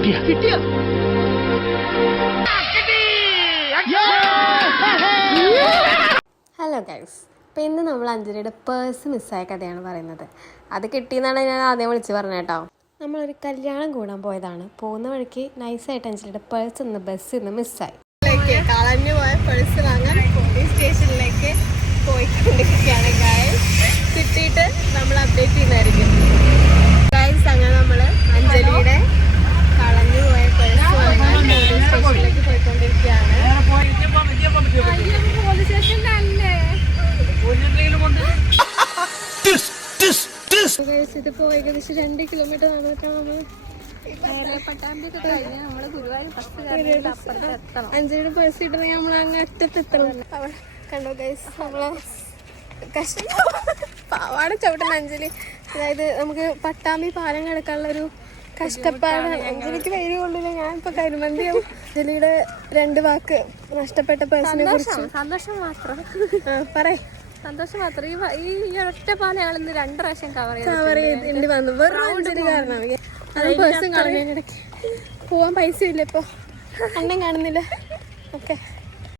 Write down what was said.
Hello guys, അപ്പോൾ ഇന്ന് നമ്മൾ അഞ്ജലിയുടെ പേഴ്സ് മിസ്സായ കഥയാണ് പറയുന്നത്. അത് കിട്ടിയെന്നാണ് ഞാൻ ആദ്യം വിളിച്ച് പറഞ്ഞത് കേട്ടോ. നമ്മളൊരു കല്യാണം കൂടാൻ പോയതാണ്. പോകുന്ന വഴിക്ക് നൈസായിട്ട് അഞ്ജലിയുടെ പേഴ്സ് ഇന്ന് ബസ്സിൽ നിന്ന് മിസ്സായി. കളഞ്ഞു പോയ പേഴ്സ് വാങ്ങാൻ പോലീസ് സ്റ്റേഷനിലേക്ക് പോയിക്കൊണ്ടിരിക്കുകയാണ് ഗൈസ്. കിട്ടിയിട്ട് നമ്മൾ അപ്ഡേറ്റ് ചെയ്യുന്നതായിരിക്കും ഗൈസ്. അങ്ങനെ നമ്മൾ അഞ്ജലിയുടെ കളഞ്ഞു പോയ പേഴ്സ് വാങ്ങാൻ പോലീസ് സ്റ്റേഷനിലേക്ക് പോയിക്കൊണ്ടിരിക്കുകയാണ്. ഇതിപ്പോ ഏകദേശം 2 കിലോമീറ്റർ നടന്നിട്ടാണ് അഞ്ജലിയുടെ പേഴ്സ് കിട്ടണമെങ്കിൽ നമ്മൾ അങ്ങ് അറ്റത്തെത്തണം. കണ്ടോ ഗൈസ്, നമ്മളെ കഷ്ടം പാവാട ചവിട്ടുന്ന അഞ്ജലി. അതായത് നമുക്ക് പട്ടാമ്പി പാലം കിടക്കാനുള്ളൊരു കഷ്ടപ്പാടാണ്. അഞ്ജലിക്ക് പേര് കൊള്ളില്ല, ഞാനിപ്പോ കരുമന്തിയാവും. അഞ്ജലിയുടെ 2 വാക്ക് നഷ്ടപ്പെട്ട പേഴ്സിനെ കുറിച്ച് സന്തോഷം മാത്രം പറയേ. സന്തോഷം മാത്രം. ഈ ഒറ്റ പാല ഞങ്ങൾ ഇന്ന് 2 പ്രാവശ്യം കവർ ചെയ്തിട്ട് വന്നു. വെറും അഞ്ജലി കാരണം അത് പേഴ്സും കളഞ്ഞിടയ്ക്ക് പോവാൻ പൈസ ഇല്ല. ഇപ്പൊ അണ്ണൻ കാണുന്നില്ല. ഓക്കെ.